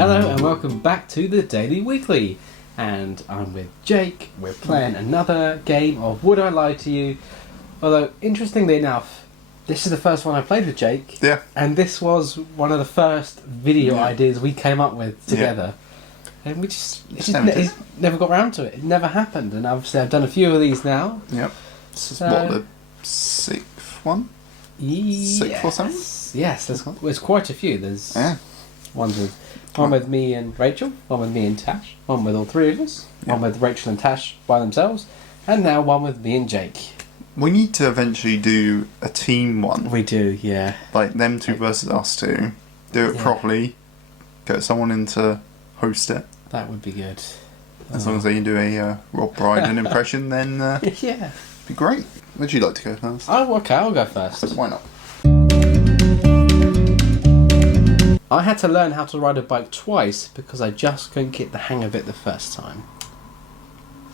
Hello and welcome back to the Daily Weekly, and I'm with Jake. We're playing another game of Would I Lie to You? Although, interestingly enough, this is the first one I played with Jake. Yeah. And this was one of the first video ideas we came up with together. Yeah. And it never got round to it. It never happened. And obviously I've done a few of these now. Yep. This is what, the sixth one? Sixth or something? Yes, there's quite a few. There's one with me and Rachel, one with me and Tash, one with all three of us, one with Rachel and Tash by themselves, and now one with me and Jake. We need to eventually do a team one. We do, yeah. Like them two versus us two. Do it properly. Get someone in to host it. That would be good. As long as they can do a Rob Brydon impression, then yeah, be great. Would you like to go first? Oh, okay, I'll go first. Why not? I had to learn how to ride a bike twice because I just couldn't get the hang of it the first time.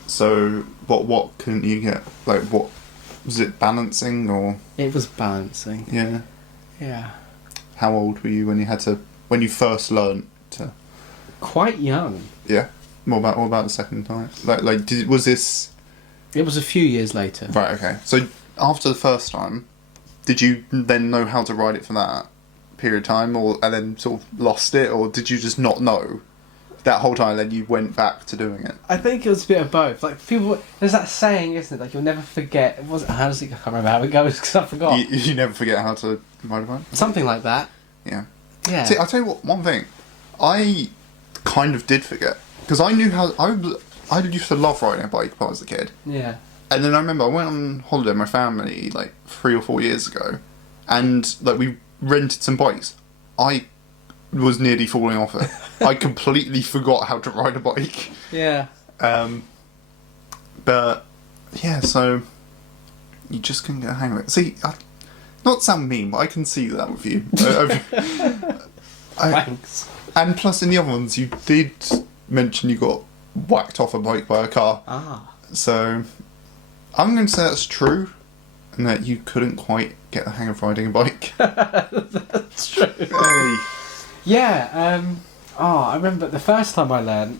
So, what couldn't you get? Like, what was it? Balancing or? It was balancing. Yeah. Yeah. How old were you when you first learned to? Quite young. Yeah. What about the second time? Was this? It was a few years later. Right. Okay. So after the first time, did you then know how to ride it for that period of time, and then sort of lost it, or did you just not know that whole time? Then you went back to doing it. I think it was a bit of both. Like there's that saying, isn't it? Like you'll never forget. How does it? I can't remember how it goes because I forgot. You never forget how to ride a bike. Something like that. Yeah. Yeah. See, I'll tell you what. One thing, I kind of did forget because I knew how. I used to love riding a bike when I was a kid. Yeah. And then I remember I went on holiday with my family like 3 or 4 years ago, and like we rented some bikes. I was nearly falling off it. I completely forgot how to ride a bike. Yeah. But yeah, so you just couldn't get a hang of it. See, not sound mean, but I can see that with you. Thanks. And plus, in the other ones, you did mention you got whacked off a bike by a car. Ah. So I'm going to say that's true, and that you couldn't quite get the hang of riding a bike. That's true. Hey. Yeah. I remember the first time I learned,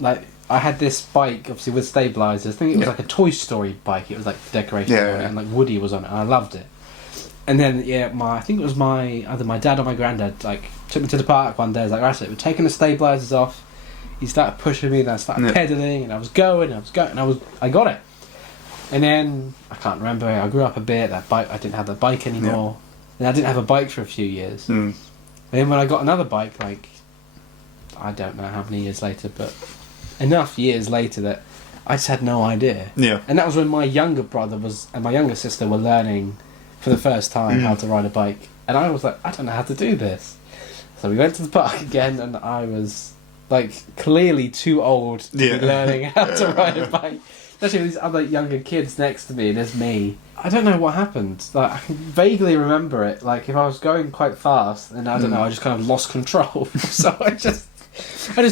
like, I had this bike, obviously with stabilisers. I think it was like a Toy Story bike. It was like decorated on it, and like Woody was on it, and I loved it. And then I think it was either my dad or my granddad like took me to the park one day. I was like, right, so we're taking the stabilisers off. He started pushing me, and I started pedalling, and I was going, and I got it. And then I can't remember. I grew up a bit. That bike, I didn't have that bike anymore. And I didn't have a bike for a few years. Mm. And then when I got another bike, like I don't know how many years later, but enough years later that I just had no idea. Yeah. And that was when my younger brother and my younger sister were learning for the first time how to ride a bike, and I was like, I don't know how to do this. So we went to the park again, and I was like clearly too old to be learning how to ride a bike. Especially with these other younger kids next to me, and there's me. I don't know what happened. Like I can vaguely remember it. Like if I was going quite fast, and I don't know, I just kind of lost control. So I just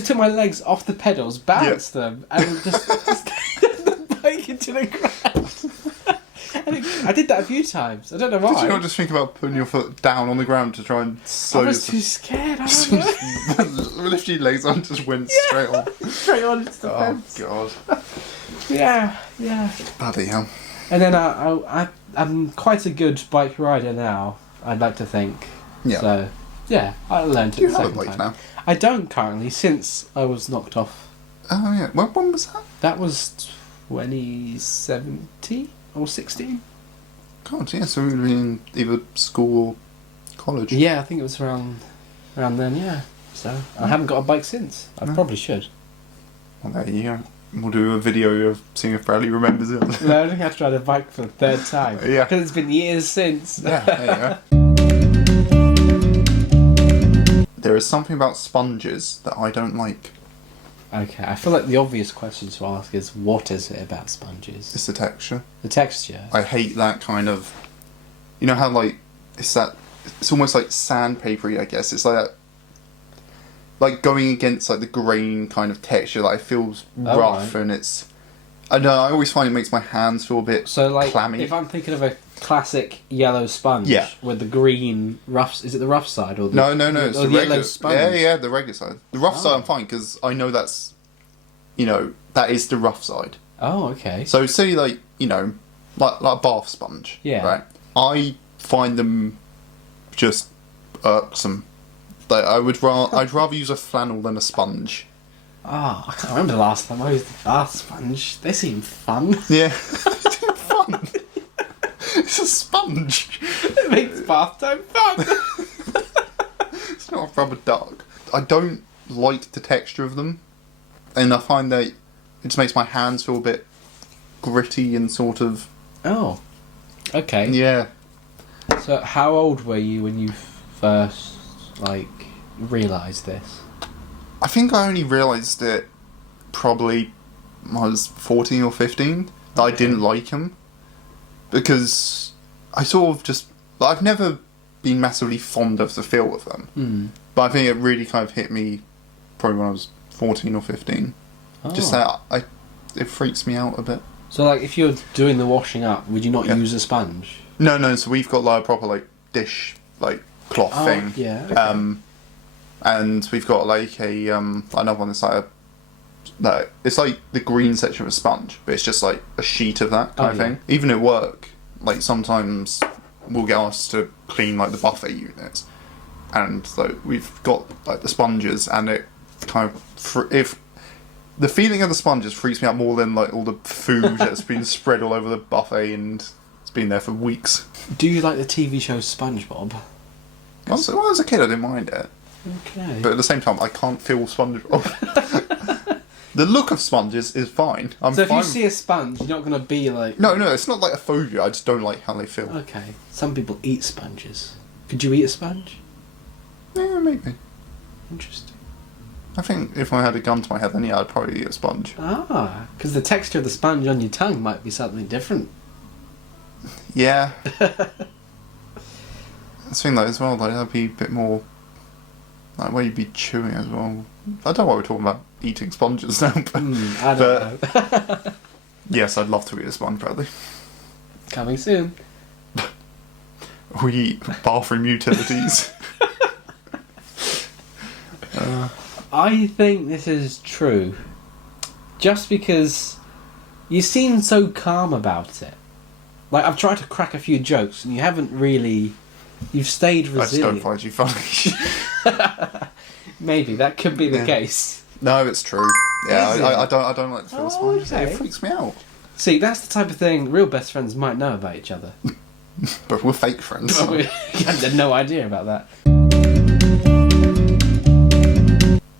took my legs off the pedals, balanced them, and just the bike into the ground. I did that a few times. I don't know why. Did you not just think about putting your foot down on the ground to try and slow I was too scared. I don't know. Lift your legs on, just went straight on. Straight on into the fence. God. Yeah. Bloody hell. And then I'm quite a good bike rider now, I'd like to think. Yeah. So, yeah, I learned it Do you the have a second bike time. now? I don't currently, since I was knocked off. Oh, yeah. When was that? That was 2017 or 16. God, yeah, so we were in either school or college. Yeah, I think it was around then, yeah. So, I haven't got a bike since. I probably should. Well, there you go. We'll do a video of seeing if Bradley remembers it. Learning how to ride a bike for the third time. Yeah. Because it's been years since. Yeah, there you go. There is something about sponges that I don't like. Okay, I feel like the obvious question to ask is, what is it about sponges? It's the texture. The texture? I hate that kind of... You know how, like, it's almost like sandpapery, I guess. It's like that... Like going against like the grain kind of texture, like it feels rough, and it's. I know. I always find it makes my hands feel a bit So, like, clammy. if I'm thinking of a classic yellow sponge Yeah. with the green rough, is it the rough side or the No, it's or the the regular. yellow sponge? Yeah, the regular side. The rough side I'm fine because I know that's, that is the rough side. Oh, okay. So say like like a bath sponge. Yeah. Right. I find them just irksome. Like I'd rather use a flannel than a sponge. Oh, I can't remember the last time I used the bath sponge. They seem fun. Yeah. Fun. It's a sponge. It makes bath time fun. It's not a rubber duck. I don't like the texture of them, and I find that it just makes my hands feel a bit gritty and sort of. Oh, okay. Yeah. So, how old were you when you first realised this? I think I only realised it probably when I was 14 or 15 that I didn't like them because I sort of just I've never been massively fond of the feel of them, but I think it really kind of hit me probably when I was 14 or 15. Oh. Just that it freaks me out a bit. So, if you're doing the washing up, would you not use a sponge? No. So we've got a proper dish cloth thing. Yeah. Okay. And we've got a another one that's it's like the green section of a sponge, but it's just like a sheet of that kind of thing. Even at work, sometimes we'll get asked to clean the buffet units, and we've got the sponges, and it kind of if the feeling of the sponges freaks me out more than all the food that's been spread all over the buffet and it's been there for weeks. Do you like the TV show SpongeBob? When I was a kid, I didn't mind it. Okay. But at the same time, I can't feel SpongeBob. The look of sponges is fine. I'm so if fine. you see a sponge, you're not going to be like... No, it's not a phobia. I just don't like how they feel. Okay. Some people eat sponges. Could you eat a sponge? Yeah, maybe. Interesting. I think if I had a gun to my head, then I'd probably eat a sponge. Ah, because the texture of the sponge on your tongue might be something different. Yeah. I think as well, that'd be a bit more... where you'd be chewing as well. I don't know why we're talking about eating sponges now, but... I don't know. Yes, I'd love to eat a sponge, Bradley. Coming soon. We eat bathroom utilities. I think this is true. Just because you seem so calm about it. I've tried to crack a few jokes and you haven't really... You've stayed resilient. I just don't find you funny. Maybe, that could be the case. No, it's true. Yeah, Is it? I don't like the feel of sponges. Okay. It freaks me out. See, that's the type of thing real best friends might know about each other. But we're fake friends. I had no idea about that.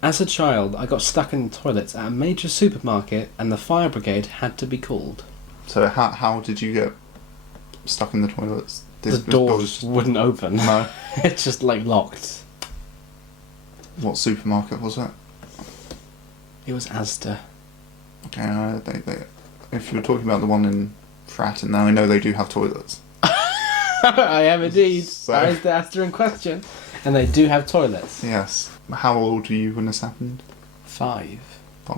As a child, I got stuck in the toilets at a major supermarket and the fire brigade had to be called. So how did you get stuck in the toilets? The doors wouldn't open. No. It's just locked. What supermarket was it? It was Asda. Okay, if you're talking about the one in Fratton, now I know they do have toilets. I am indeed. So- That is the Asda in question. And they do have toilets. Yes. How old were you when this happened? 5. 5.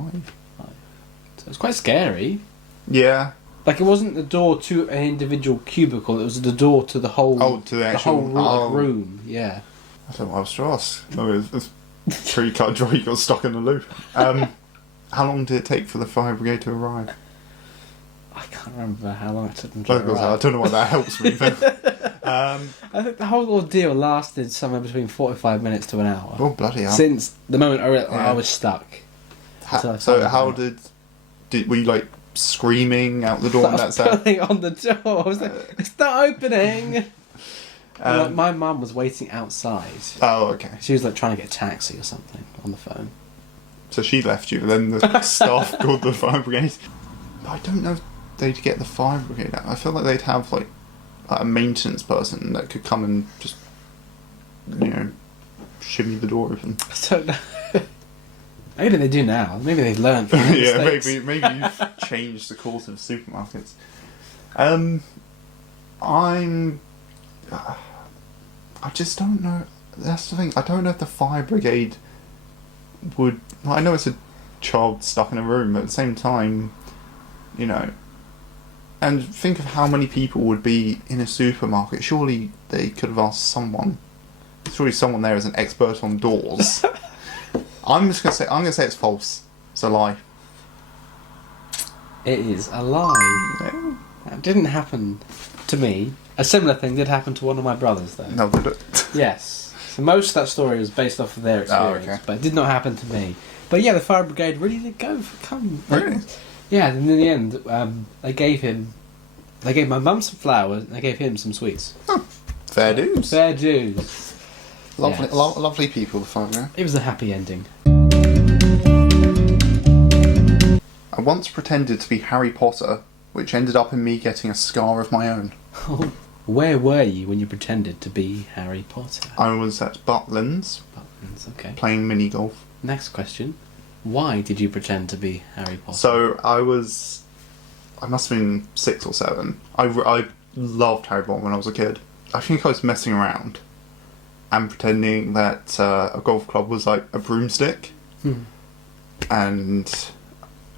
So it's quite scary. Yeah. It wasn't the door to an individual cubicle, it was the door to the whole... Oh, to the actual room, yeah. I don't know what I was to ask. No, it's pretty cut and dry. You got stuck in the loop. How long did it take for the fire brigade to arrive? I can't remember how long it took them I to arrive. don't know why that helps me. But, I think the whole ordeal lasted somewhere between 45 minutes to an hour. oh bloody hell! Since the moment I Yeah. was stuck. So how did were you screaming out the door I and was that's out? pulling on the door. I was like, it's not opening! And, my mum was waiting outside. Oh, okay. She was trying to get a taxi or something on the phone. So she left you, and then the staff called the fire brigade. But I don't know if they'd get the fire brigade out. I feel like they'd have a maintenance person that could come and just shimmy the door open. I don't know. Maybe they do now. Maybe they've learned from their Yeah, mistakes. maybe you've changed the course of supermarkets. I just don't know. That's the thing. I don't know if the fire brigade would. I know it's a child stuck in a room, but at the same time, you know. And think of how many people would be in a supermarket. Surely they could have asked someone. Surely someone there is an expert on doors. I'm gonna say it's false. It's a lie. It is a lie. Yeah. That didn't happen to me. A similar thing did happen to one of my brothers, though. No, did it? Yes. So most of that story was based off of their experience, okay. but it did not happen to me. But yeah, the fire brigade really did come. Really? Yeah, and in the end, they gave my mum some flowers, and they gave him some sweets. Oh, fair dues. Fair dues. Lovely, Yes. lovely people, the fire brigade. It was a happy ending. I once pretended to be Harry Potter, which ended up in me getting a scar of my own. Where were you when you pretended to be Harry Potter? I was at Butlins Buttons, okay. playing mini golf. Next question. Why did you pretend to be Harry Potter? So I must have been 6 or 7. I loved Harry Potter when I was a kid. I think I was messing around and pretending that a golf club was like a broomstick. And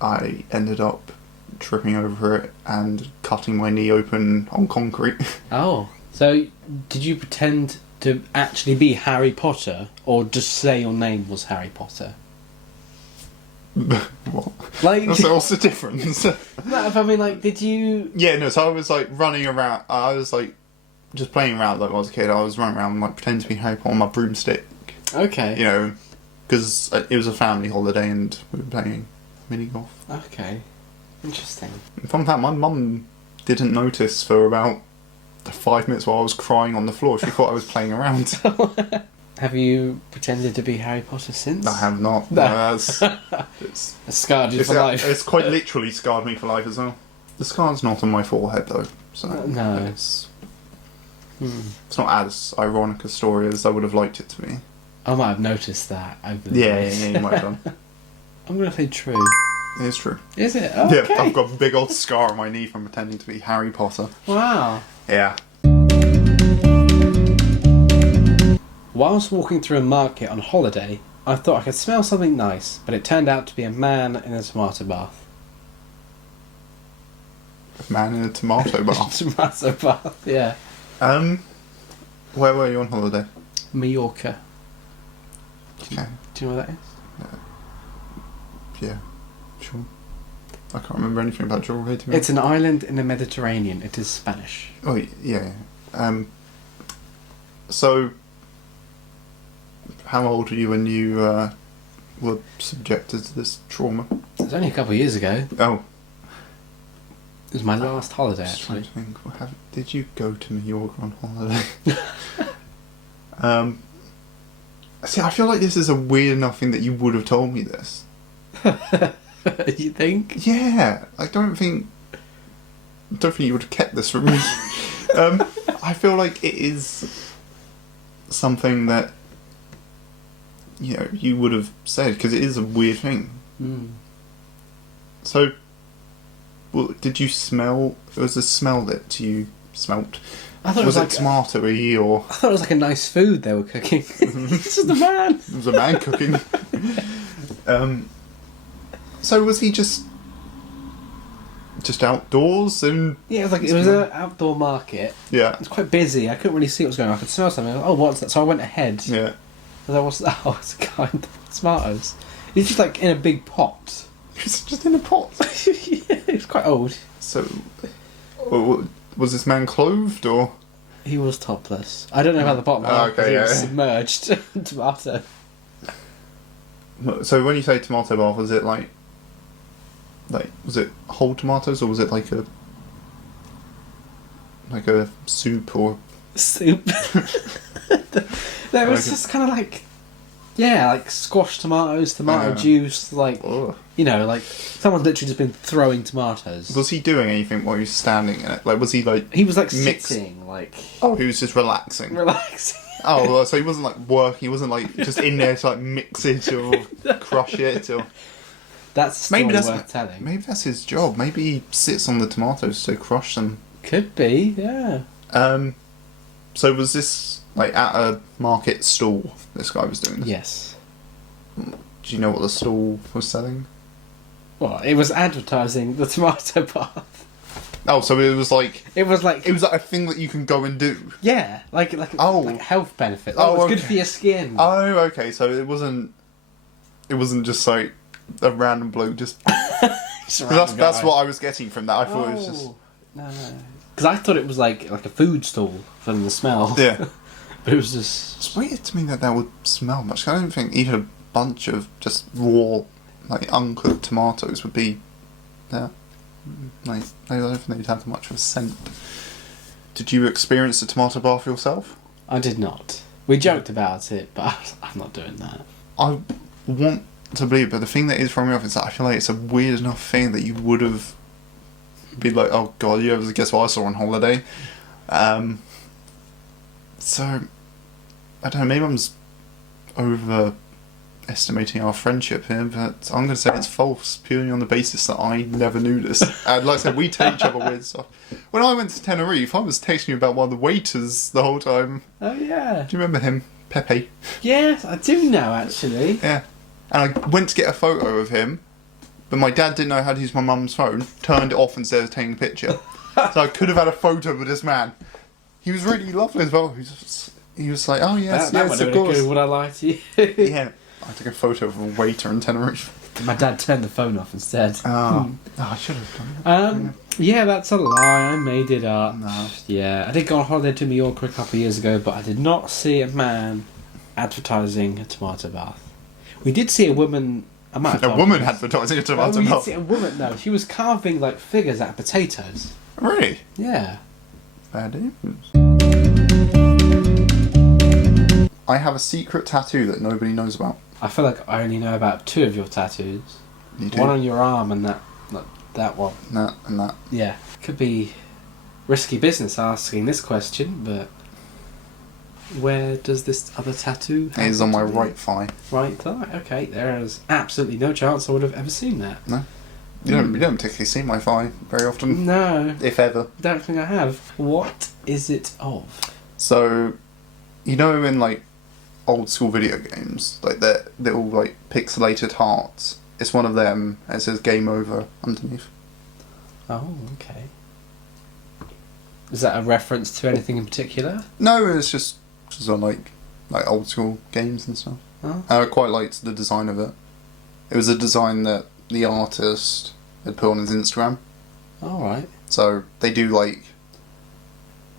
I ended up tripping over it and cutting my knee open on concrete. Oh, so did you pretend to actually be Harry Potter, or just say your name was Harry Potter? What? Like, So what's the difference? no, I mean, like, did you? Yeah, no, so I was like running around, I was like just playing around like when I was a kid. I was running around like pretending to be Harry Potter on my broomstick, Okay. you know, because it was a family holiday and we were playing mini golf. Okay. Interesting. Fun fact, my mum didn't notice for about 5 minutes while I was crying on the floor. She thought I was playing around. Have you pretended to be Harry Potter since? I have not. No. It's It's scarred you for life. It's quite literally scarred me for life as well. The scar's not on my forehead though, so No. it's not as ironic a story as I would have liked it to be. I might have noticed that over the Yeah, years. you might have done. I'm going to say true. It is true. Is it? Okay. Yeah, I've got a big old scar on my knee from pretending to be Harry Potter. Wow. Yeah. Whilst walking through a market on holiday, I thought I could smell something nice, but it turned out to be a man in a tomato bath. Man in a tomato bath. Tomato bath, yeah. Where were you on holiday? Mallorca. Okay. Do you know what that is? Yeah. Sure. I can't remember anything about geography to me. It's an island in the Mediterranean. It is Spanish. Oh yeah. So, how old were you when you were subjected to this trauma? It was only a couple of years ago. Oh, It was my last holiday, just trying actually. to think. Did you go to Mallorca on holiday? See, I feel like this is a weird enough thing that you would have told me this. You think? Yeah, I don't think you would have kept this from me. I feel like it is something that you would have said because it is a weird thing. So, well, did you smell? Was the smell that you smelt? I thought Was it it was like tomatoey or? I thought it was like a nice food they were cooking. It's just a man. It was a man cooking. So was he just outdoors and? Yeah, it was an outdoor market. Yeah. It was quite busy. I couldn't really see what was going on. I could smell something. I was, oh, what's that? So I went ahead. Yeah. And I was, oh, it's a kind of tomatoes. It's just like in a big pot. It's just in a pot. Yeah, it's quite old. So, was this man clothed or? He was topless. I don't know about the bottom. Oh, okay, He was yeah. submerged tomato. So when you say tomato bath, was it like was it whole tomatoes or was it like a soup or Soup. There was just kind of like, yeah, like squashed tomatoes, tomato juice, like, Ugh. like someone's literally just been throwing tomatoes. Was he doing anything while he was standing in it? Like, was he like? He was like mix- sitting, like Oh, he was just relaxing. relaxing. Oh, well, so he wasn't like working. He wasn't like just in there to like mix it or crush it or. That's a story Maybe that's worth telling. Maybe that's his job. Maybe he sits on the tomatoes to crush them. Could be, yeah. So was this like at a market stall? This guy was doing this. Yes. Do you know what the stall was selling? Well, it was advertising the tomato bath. Oh, so it was like It was like a thing that you can go and do. yeah, like health benefit. Oh, it's good okay. for your skin. Oh, okay. So it wasn't just like a random bloke just. That's what I was getting from that. I thought it was just. No. Because I thought it was like a food stall from the smell. Yeah. But it was just. It's weird to me that would smell much. I don't think even a bunch of just raw, like uncooked tomatoes would be. Yeah. Like I don't think they'd have much of a scent. Did you experience the tomato bath yourself? I did not. We joked about it, but I'm not doing that. I want to believe, but the thing that is throwing me off is that I feel like it's a weird enough thing that you would have been like, oh god, you ever guess what I saw on holiday? So I don't know, maybe I'm just overestimating our friendship here, but I'm going to say it's false purely on the basis that I never knew this. And like I said, we tell each other weird stuff. When I went to Tenerife, I was texting you about one of the waiters the whole time. Oh yeah. Do you remember him? Pepe. Yes, I do know actually. Yeah. And I went to get a photo of him, but my dad didn't know how to use my mum's phone, turned it off instead of taking a picture. So I could have had a photo with this man. He was really lovely as well. He was like, oh yes, that yes, would of have been course. good. Would I lie to you? Yeah. I took a photo of a waiter in Tenerife. My dad turned the phone off instead. Oh, I should have done it. Yeah, that's a lie. I made it up. No. Yeah, I did go on holiday to Mallorca a couple of years ago, but I did not see a man advertising a tomato bath. We did see a woman. I might have A told woman you this. advertising a tomato We did bath. see a woman. No, she was carving like figures out of potatoes. Really? Yeah. Fair dues. I have a secret tattoo that nobody knows about. I feel like I only know about 2 of your tattoos. You do? One on your arm and that one. That and that. Yeah. Could be risky business asking this question, but where does this other tattoo It is on my happen to be? right thigh. Right thigh. Okay, there is absolutely no chance I would have ever seen that. No. You don't particularly see my thigh very often. No, If ever. don't think I have. What is it of? So, you know in like old school video games, like they're little like pixelated hearts. It's one of them. And it says "Game Over" underneath. Oh, okay. Is that a reference to anything in particular? No, it's just on like old school games and stuff. Oh. And I quite liked the design of it. It was a design that the artist had put on his Instagram. All right. So they do like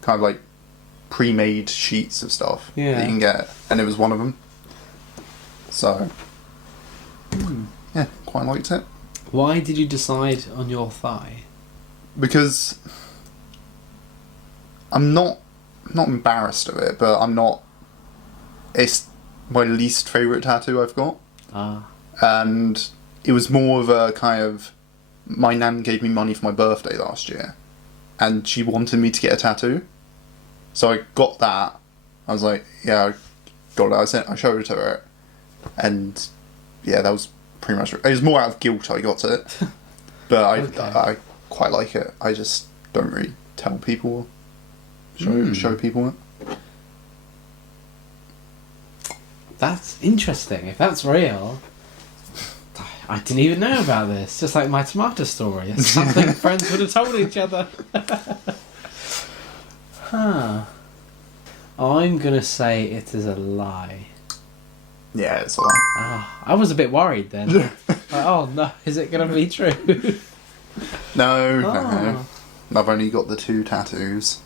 kind of like pre-made sheets of stuff that Yeah. you can get, and it was one of them. So yeah, quite liked it Why did you decide on your thigh? because I'm not embarrassed of it, but I'm not. It's my least favourite tattoo I've got, and it was more of a kind of. My nan gave me money for my birthday last year, and she wanted me to get a tattoo, so I got that. I was like, yeah, I got it. I showed it to her, and yeah, that was pretty much. It was more out of guilt I got it, but I quite like it. I just don't really tell people, show people it. That's interesting. If that's real, I didn't even know about this. Just like my tomato story. It's something friends would have told each other. Huh. I'm gonna say it is a lie. Yeah, it's a lie. I was a bit worried then. Like, oh no, is it gonna be true? No, Oh. no. I've only got the 2 tattoos.